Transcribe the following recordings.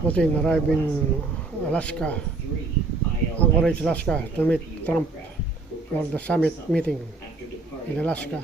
Putin arrived in Alaska, Anchorage, Alaska, to meet Trump for the summit meeting in Alaska.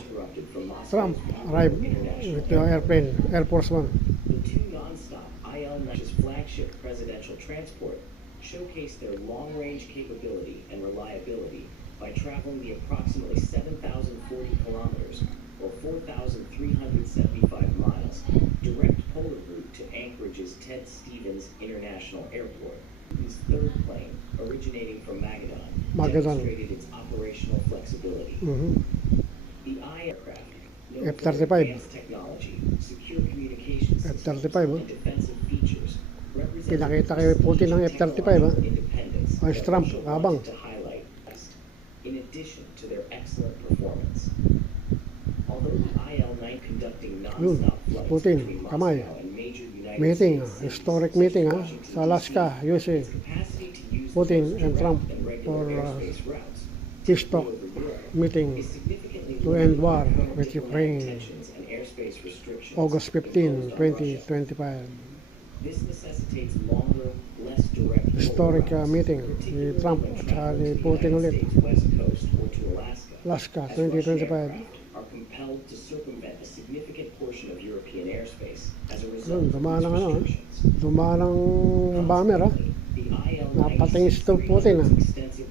Trump arrived with the airplane, Air Force One. The two non-stop IL-9's flagship presidential transport showcased their long-range capability and reliability by traveling the approximately 7,040 kilometers or 4,375 miles direct polar route to Anchorage's Ted Stevens International Airport. His third plane, originating from Magadan, demonstrated its operational flexibility. The I aircraft, known for F-35. advanced technology, secure communication systems, F-35, and defensive features, represent Pinakita kay Putin ng F-35, independence Ay, Trump, Russia habang. wanted to highlight, in addition to their excellent performance. Although the IL-9 conducting non-stop flights Putin, between kamay. Moscow and major United Meeting, States cities, historic such as meeting Washington, sa Alaska, D.C., USA. its capacity to use Putin both and direct Trump and regular for airspace routes peace talk over Europe meeting is significantly to limited end war by current with diplomatic Ukraine, tensions and airspace restrictions August 15, imposed on Russia. 2025. This necessitates longer, less direct Historic routes, meeting ni particularly Trump when at saka traveling ni to the Putin United ulit. States West Coast or to Alaska, Alaska, as Russian 2025. aircraft are compelled to circumvent a significant portion of European airspace as a Yun, result of dumaan these ng restrictions. dumaan ng bomber The IL-9 Napatingis to Putin, extensive